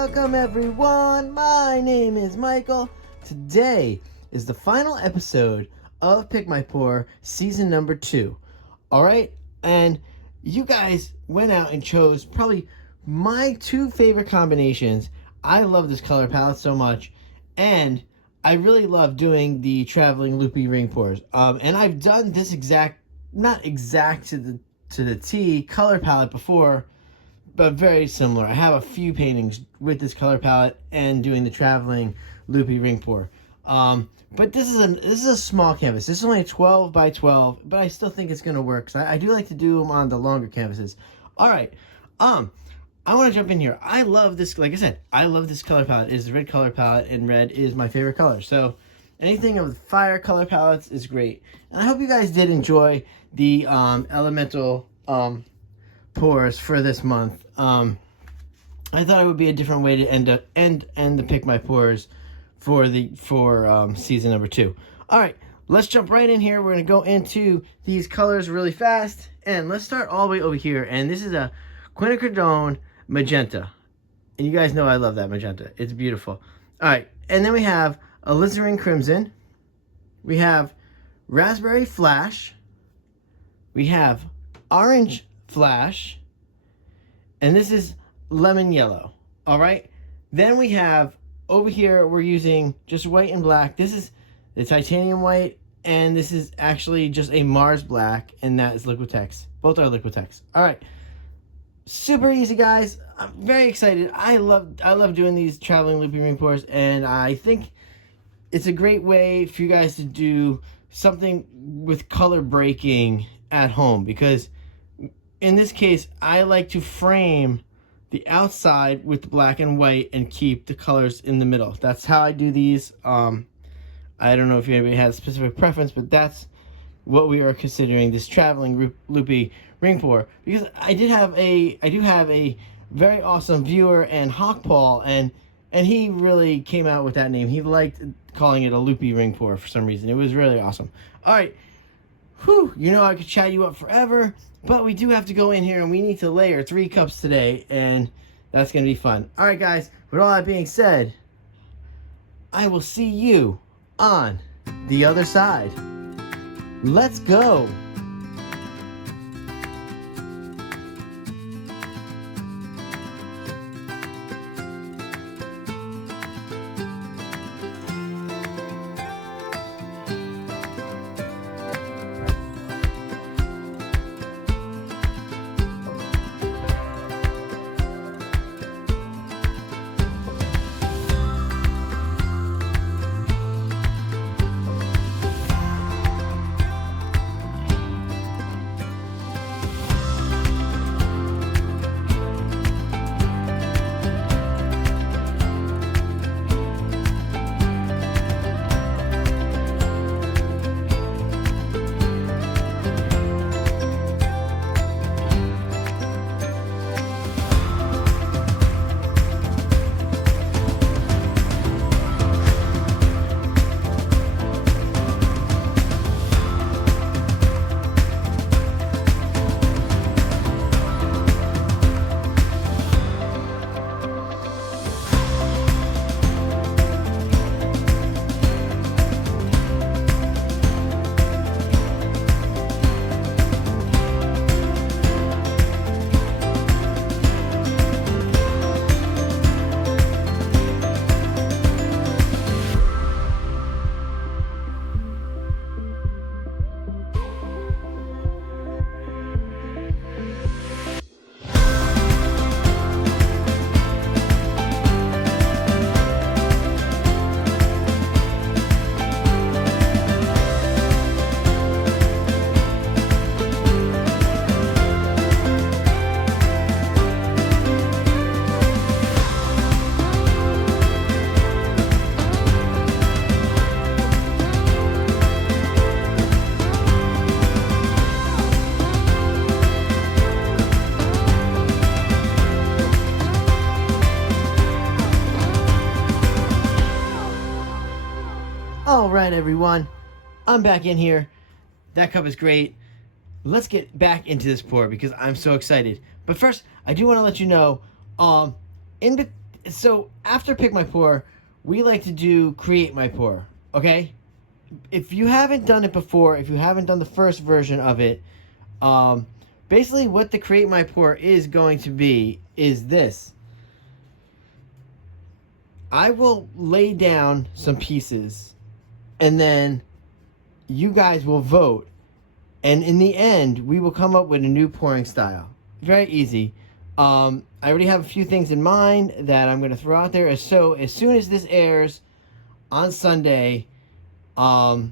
Welcome everyone, my name is Michael. Today is the final episode of Pick My Pour season number 2. Alright, and you guys went out and chose probably my 2 favorite combinations. I love this color palette so much, and I really love doing the traveling loopy ring pours. And I've done this not exact to the T color palette before, but very similar. I have a few paintings with this color palette and doing the traveling loopy ring pour. But this is a small canvas. This is only 12 by 12, but I still think it's gonna work. Cause I do like to do them on the longer canvases. All right, I want to jump in here. I love this. Like I said, I love this color palette. It's the red color palette, and red is my favorite color. So anything of the fire color palettes is great. And I hope you guys did enjoy the elemental pours for this month. I thought it would be a different way to end the Pick My Pours for season number 2. All right, let's jump right in here. We're gonna go into these colors really fast, and let's start all the way over here. And this is a quinacridone magenta, and you guys know I love that magenta. It's beautiful. All right, and then we have alizarin crimson. We have raspberry flash. We have orange flash, and this is lemon yellow. All right, then we have over here, we're using just white and black. This is the titanium white, and this is actually just a Mars black, and that is Liquitex. Both are Liquitex. All right, super easy, guys. I'm very excited. I love doing these traveling loopy ring pours, and I think it's a great way for you guys to do something with color breaking at home, because in this case, I like to frame the outside with black and white and keep the colors in the middle. That's how I do these. I don't know if anybody has a specific preference, but that's what we are considering this traveling loopy ring pour. Because I do have a very awesome viewer, and Hawkpaw, and he really came out with that name. He liked calling it a loopy ring pour for some reason. It was really awesome. All right. Whew, you know I could chat you up forever, but we do have to go in here, and we need to layer 3 cups today, and that's going to be fun. All right, guys, with all that being said, I will see you on the other side. Let's go. All right, everyone, I'm back in here. That cup is great. Let's get back into this pour because I'm so excited. But first, I do want to let you know, so after Pick My Pour, we like to do Create My Pour, okay? If you haven't done it before, if you haven't done the first version of it, basically what the Create My Pour is going to be is this. I will lay down some pieces, and then you guys will vote, and in the end, we will come up with a new pouring style. Very easy. I already have a few things in mind that I'm going to throw out there. So as soon as this airs on Sunday, I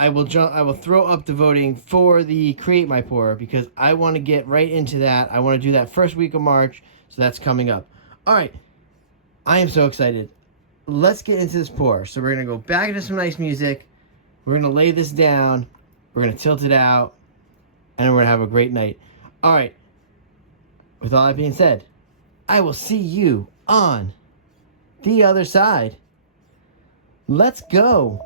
will throw up the voting for the Create My Pour, because I want to get right into that. I want to do that first week of March, so that's coming up. All right, I am so excited. Let's get into this pour. So we're going to go back into some nice music. We're going to lay this down. We're going to tilt it out, and we're going to have a great night. All right. With all that being said, I will see you on the other side. Let's go.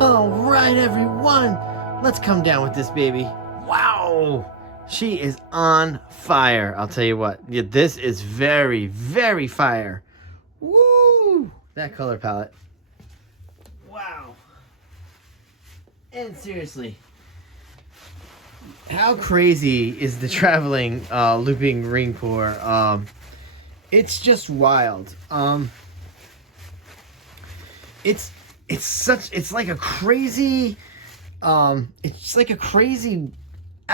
All right, everyone, let's come down with this baby. Wow, she is on fire. I'll tell you what, yeah, this is very, very fire. Woo, that color palette. Wow. And seriously, how crazy is the traveling looping ring pour? It's just wild. It's like a crazy out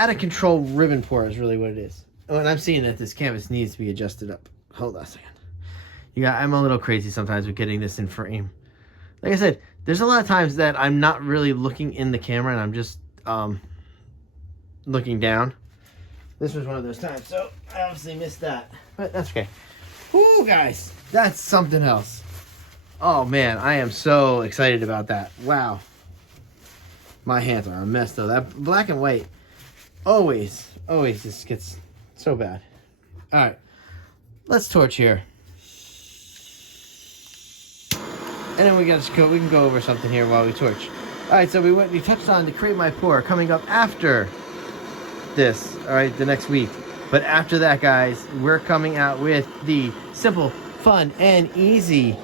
of control ribbon pour is really what it is. Oh, and I'm seeing that this canvas needs to be adjusted up. Hold on a second. Yeah, I'm a little crazy sometimes with getting this in frame. Like I said, there's a lot of times that I'm not really looking in the camera and I'm just looking down. This was one of those times, so I obviously missed that, but that's okay. Whoo, guys, that's something else. Oh man, I am so excited about that. Wow. My hands are a mess though. That black and white always just gets so bad. All right, let's torch here. And then we can go over something here while we torch. All right, so we touched on to create my pour coming up after this. All right, the next week. But after that, guys, we're coming out with the simple, fun, and easy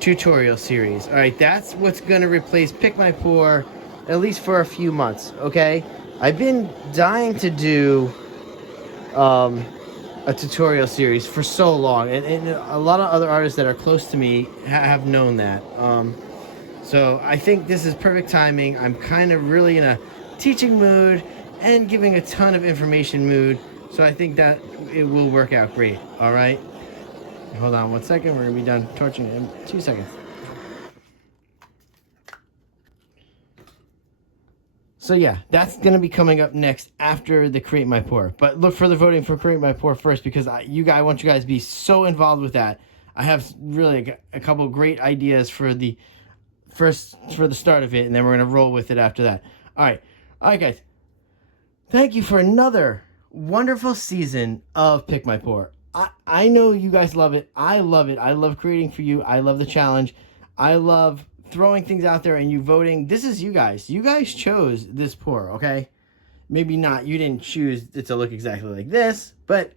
tutorial series. All right, that's what's gonna replace Pick My Pour, at least for a few months. Okay, I've been dying to do a tutorial series for so long, and a lot of other artists that are close to me have known that. So I think this is perfect timing. I'm kind of really in a teaching mood and giving a ton of information mood, so I think that it will work out great. All right, hold on 1 second. We're gonna be done torching in 2 seconds. So yeah, that's going to be coming up next after the Create My Pour. But look for the voting for Create My Pour first, because I want you guys to be so involved with that. I have really a couple great ideas for the start of it, and then we're going to roll with it after that. All right, guys. Thank you for another wonderful season of Pick My Pour. I know you guys love it. I love it. I love creating for you. I love the challenge. I love throwing things out there and you voting. This is you guys. You guys chose this pour, okay? Maybe not. You didn't choose it to look exactly like this, but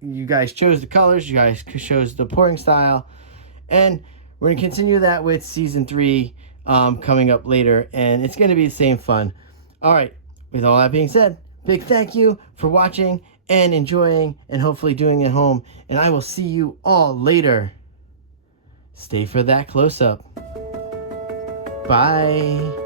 you guys chose the colors. You guys chose the pouring style. And we're going to continue that with season 3 coming up later. And it's going to be the same fun. All right. With all that being said, big thank you for watching and enjoying and hopefully doing it at home. And I will see you all later. Stay for that close-up. Bye.